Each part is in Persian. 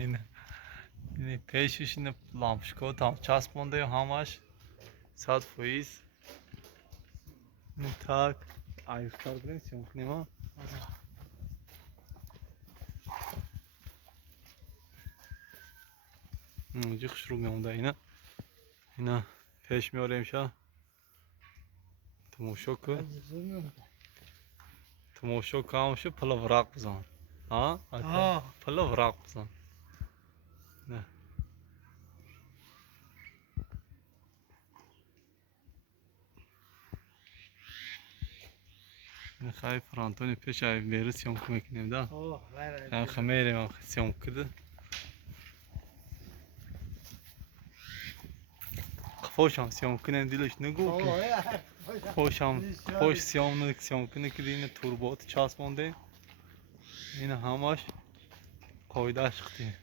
این پیشش این لامپشکو tam چسبونده همش 100%. این tak ayıklar بریم سیون کنیم ها. اینجا شروع میمونده اینا پیش میاریم شا تماشا کن تماشا کامشو پلا ورق بزن ها پلا ورق بزن نه خیلی فرانتونی پیش ای بیرو سیون میکنیم دا خیلی خمیریم سیون کرده خوشم سیون کنیم دیلش نگو که خوش سیون کنه که اینه توربات چسبونده اینه همش قاعده شختی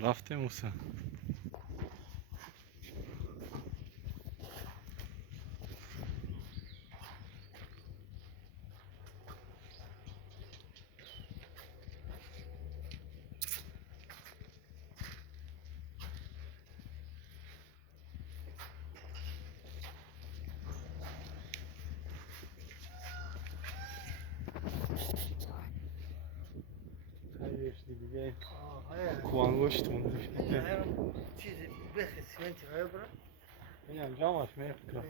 رفته موسی دیگه کوانگوشت مونده چیزی بخیسی من چه های برا این انجام هست میفکر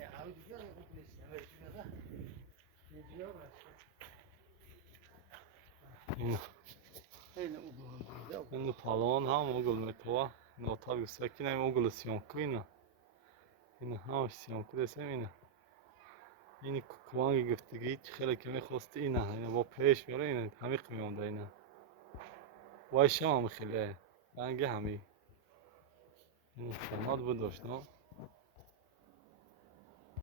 این پالوان هم اوگل میتوا نوتال سکین هم اوگل سیون کنه این همش سیون کنه سمینه این کوانگی گفتگی خیلی کمی خواسته اینه با پیش میاره اینه همی میمونده اینه وای شما هم خیلی رنگ همی این فنال بود داشت نه